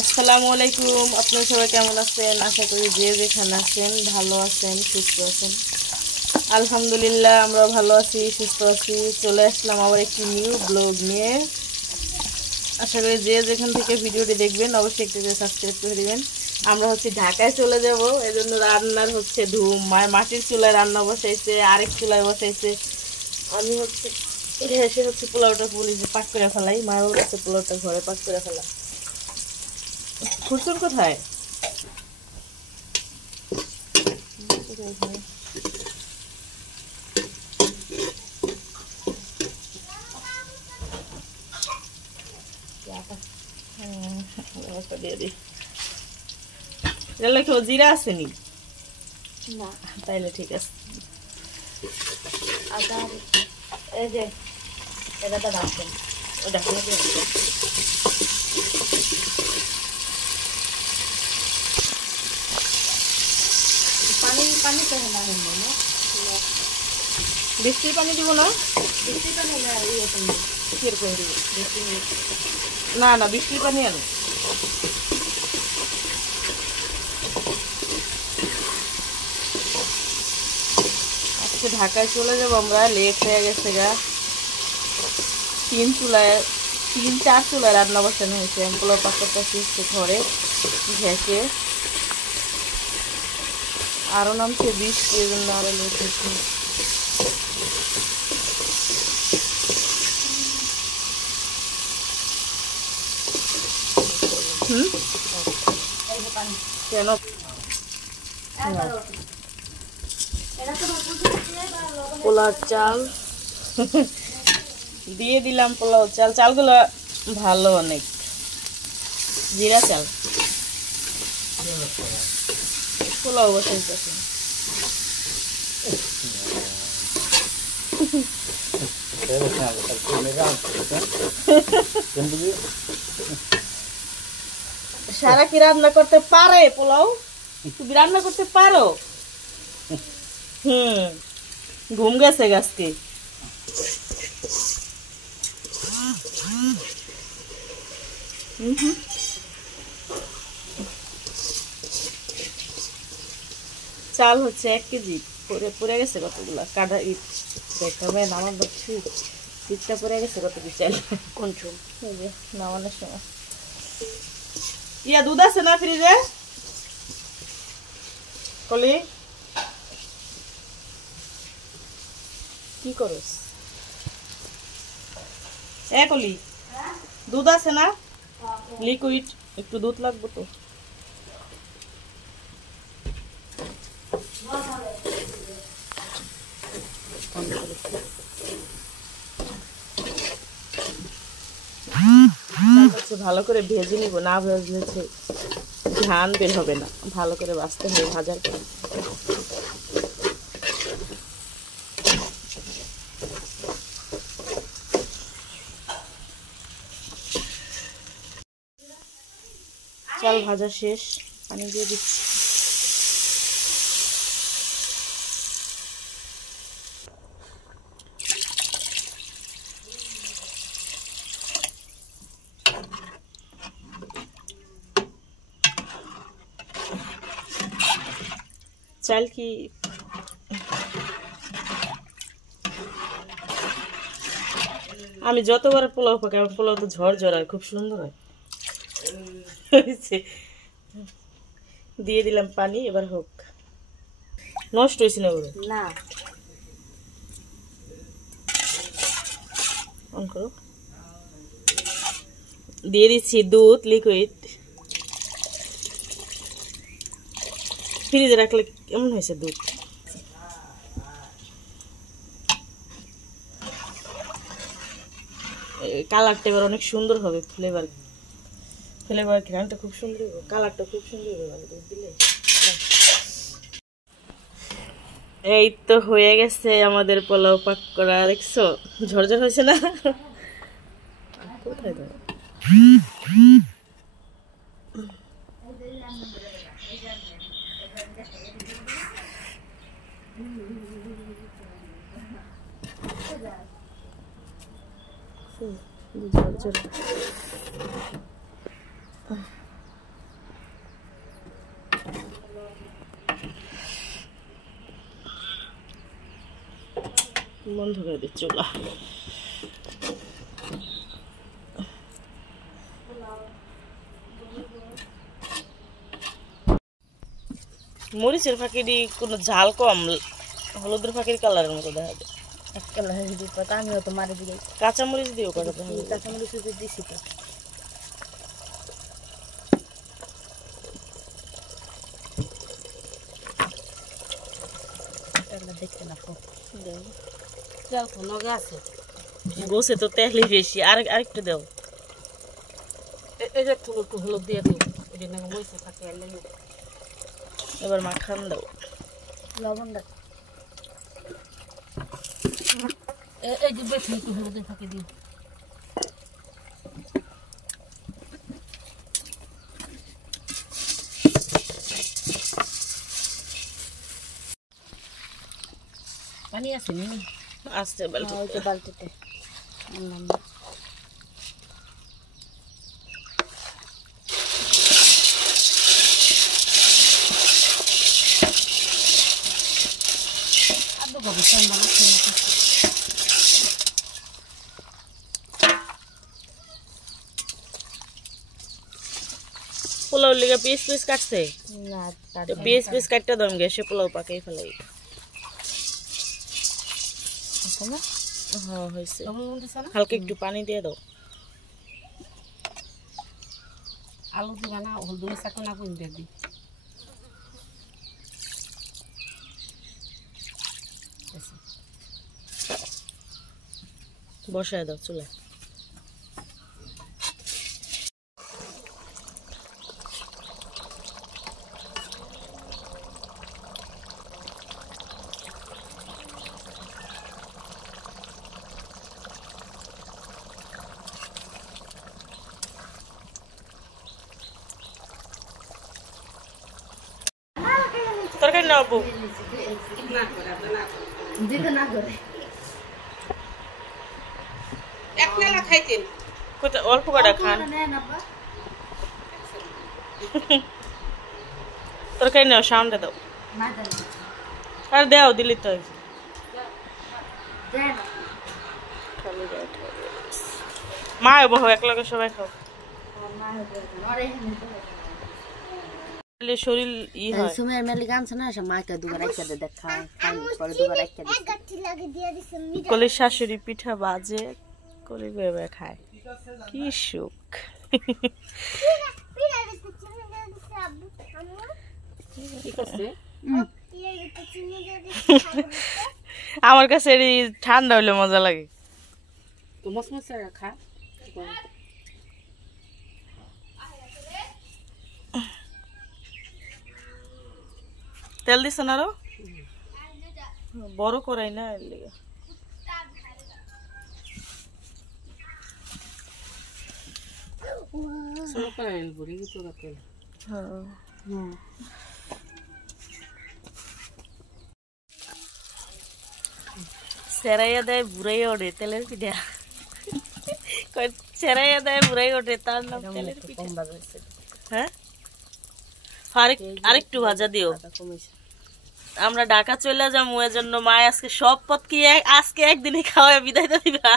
আসসালামু আলাইকুম, আপনারা সবাই কেমন আছেন? আশা করি যে যেখানে আছেন ভালো আছেন, সুস্থ আছেন। আলহামদুলিল্লাহ আমরা ভালো আছি, সুস্থ আছি। চলে আসলাম আবার একটি নিউ ব্লগ নিয়ে। আশা করি যে যেখান থেকে ভিডিওটি দেখবেন অবশ্যই একটু সাবস্ক্রাইব করে দেবেন। আমরা ঢাকায় চলে যাব, এই জন্য রান্নার ধুম। মাটির চুলায় রান্না বসাইছে, আরেক চুলায় বসাইছে। আমি এসে পোলাওটা পাক করে ফেলাই। মাও কাছে পোলাওটা ঘরে পাক করে ফেলা। খুরচুর কোথায়? দিয়ে দিই। জিরা আসেনি না, তাইলে ঠিক আছে। এই যে এটা তো ডাকবেন, ওটা পানি তো না, বৃষ্টির পানি দিব না। বৃষ্টির পানি কিরকম দিব? না না, বৃষ্টির পানি আনো। আজকে ঢাকায় চলে যাবো আমরা, লেট হয়ে গেছে গা। 3-4 চুলায় রান্না বসানো হয়েছে। পোলাও পাকটা শিখছে ঘরে ঘেঁষে, আরো নামছে বৃষ্টি, এই জন্য আরো লেট হচ্ছে। কেন পোলাও চাল দিয়ে দিলাম। পোলাও চালগুলো ভালো, অনেক জিরা চাল। পোলাও বসাইছে সারা কি রান্না করতে পারে? পোলাও তুমি রান্না করতে পারো? ঘুম গেছে গাছকে। চাল 1 কেজি পরে গেছে। কতগুলা কাটা ইট দেখাবেন আমার দেখছি। ইটটা পরে গেছে কত কি চাল। কোন চুল নামানোর সময় দুধ আছে না ফ্রিজে? কলি কি করস? কলি দুধ আছে না? লিকুইড একটু দুধ লাগবে তো। ভালো করে ভেজে নিব, না ভেজলে ধান বের হবে না। ভালো করে ভাজতে হবে ভাজার পর। চাল ভাজা শেষ, পানি দিয়ে দিচ্ছি। চাল কি আমি যতবার পোলাও পাকাই, পোলাও তো ঝরঝর হয়, খুব সুন্দর হয়। দিয়ে দিলাম পানি, এবার হোক। নষ্ট হয়েছে না বলে না, অন করো। দিয়ে দিচ্ছি দুধ লিকুইড। ফ্রিজে রাখলে কেমন হয়েছে দুধ? কালারটা এবার অনেক সুন্দর হবে। ফ্লেভার ঘ্রাণটা খুব সুন্দর হবে, কালারটা খুব সুন্দর হবে দুধ দিলে। এই তো হয়ে গেছে আমাদের পোলাও পাক করা। দেখছো ঝরঝর হয়েছে না? কোথায় দাও? ঝরঝর চলো বন্ধ করে দিচ্ছি চুলা। মরিচের ফাঁকিটি কোনো ঝাল কম, হলুদের ফাঁকির কালারের মতো দেখা যায়। এক কালার আমিও তো মারি দিই, কাঁচামরিচ দিয়েও করাতে হবে। কাঁচামরিচ দিছি তো। দেখতে না আছে গোছে তো তেলই বেশি, আরেকটু দাও। একটু হলুদ দিয়ে দিও, এবার মাখান দাও, লবণ দাও, এই যে বেশি একটু হলুদের ফাঁকি দিও। পানি আছে নি আসছে বালতিতে, বালতিতে পোলাও লিগা পিস পিস কাটছে না, পিস পিস কাটতে দম গেছে পোলাও পাকাই ফেলাই। হ্যাঁ হয়েছে, হালকা একটু পানি দিয়ে দাও। আলু দিবা না, হলুদ মিশা কোনা কোন দিয়ে দি। বসায় দাও চুলা। তরকারি নাও আপু, অল্প কটা খান। তরকারি নাও, সাউন্ডটা দাও। আর দাও, দিলি তো মা বহু এক লগে সবাই খাও। শরীর ই হয় সুমের মেলি গানছ না, সব মাকে দুবার একটা দে দেখা খাই পরে দুবার একটা দে। কলির শাশুড়ি পিঠা বাজে, কলি বেবে খায়, কি সুখ। আমার কাছে ঠান্ডা হইলে মজা লাগে। খা তেল দিছ না, আরো বড় করাই না এর লিগে। সেরাইয়া দেয় বুড়াই ওঠে তেলের পিঠা, সেরাইয়া দেয় বুড়াই ওঠে, তার নাম তেলের পিঠা। হ্যাঁ আরেকটু ভাজা দিও। আমরা ঢাকা চলে যাবো, এর জন্য মায় আজকে সব পথ কি আজকে একদিনে খাওয়া বিদায় দিবা,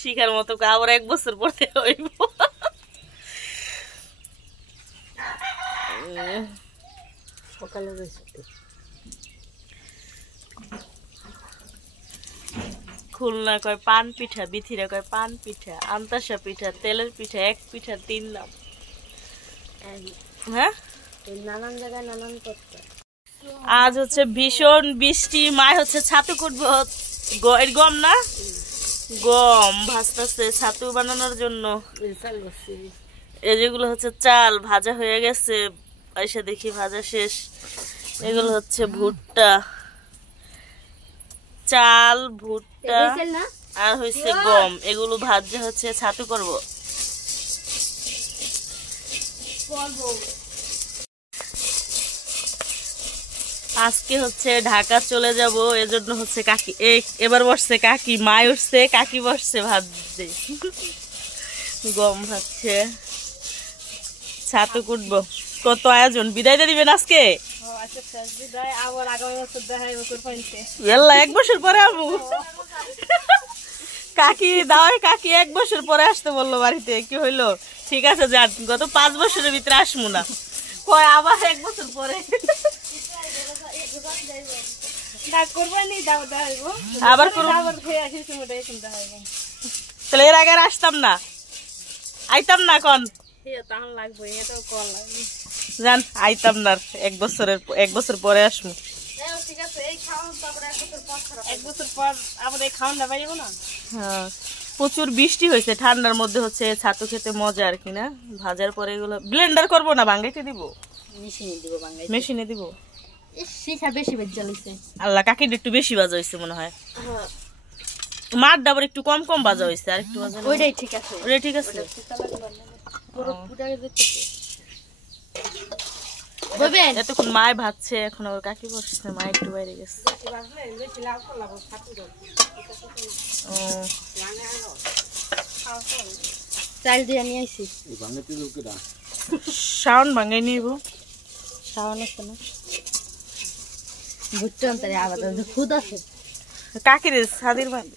শিখার মতো আবার 1 বছর পরে হইব। সকালে খুলনা কয় পান পিঠা, বিথিরা কয় পান পিঠা, আন্তাসা পিঠা, তেলের পিঠা, এক পিঠা 3 নাম। হ্যাঁ নানান জায়গায় নানান তথ্য। আজ হচ্ছে ভীষণ বৃষ্টি, মায় হচ্ছে ছাতু কুটবো, গম না গম ভাজতেছে ছাতু বানানোর জন্য। এই যেগুলো হচ্ছে চাল ভাজা হয়ে গেছে, এসে দেখি ভাজা শেষ। এগুলো হচ্ছে ভুট্টা, চাল ভুট্টা আর হচ্ছে গম, এগুলো ভাজা হচ্ছে ছাতু করব। আজকে হচ্ছে ঢাকা চলে যাব, এজন্য হচ্ছে কাকি এবার বসছে, কাকি মায় উঠছে, কাকি বসছে ভাত দিয়ে। গম ভাজছে, ছাতু কুটবো। কত আয়োজন, বিদায় দিয়ে দিবেন আজকে? এক বছর পরে আমু কাকি দাওয়াই কাকি 1 বছর পরে আসতে বললো বাড়িতে, কি হইলো? ঠিক আছে যান, গত 5 বছরের ভিতরে আসমু না, কয় আবার 1 বছর পরে। আবার তাহলে এর আগে আসতাম না, আইতাম না কন জান, আইতাম না। 1 বছর পরে আসমু। হ্যাঁ, প্রচুর বৃষ্টি হয়েছে, ঠান্ডার মধ্যে হচ্ছে ছাতু খেতে মজা আর কি না। ভাজার পরে এগুলো ব্লেন্ডার করবো না, ভাঙাইতে দিব, মেশিনে দিব। আল্লাহ, কাকির একটু বেশি ভাজা হয়েছে মনে হয়। মার ডাবর একটু কম কম ভাজা হয়েছে, আর একটু ভাজা ওইটাই ঠিক আছে, ওইটাই ঠিক আছে। এতক্ষণ মায় ভাজছে, এখন ওর কাকি বসছে, মা একটু বাইরে গেছে। চাল দিয়ে নিয়ে আইছি, শাওন ভাঙাই নিব। শাওন আছে না, বুঝতে আবার খুদ আছে কাকির সাদির ভাঙে।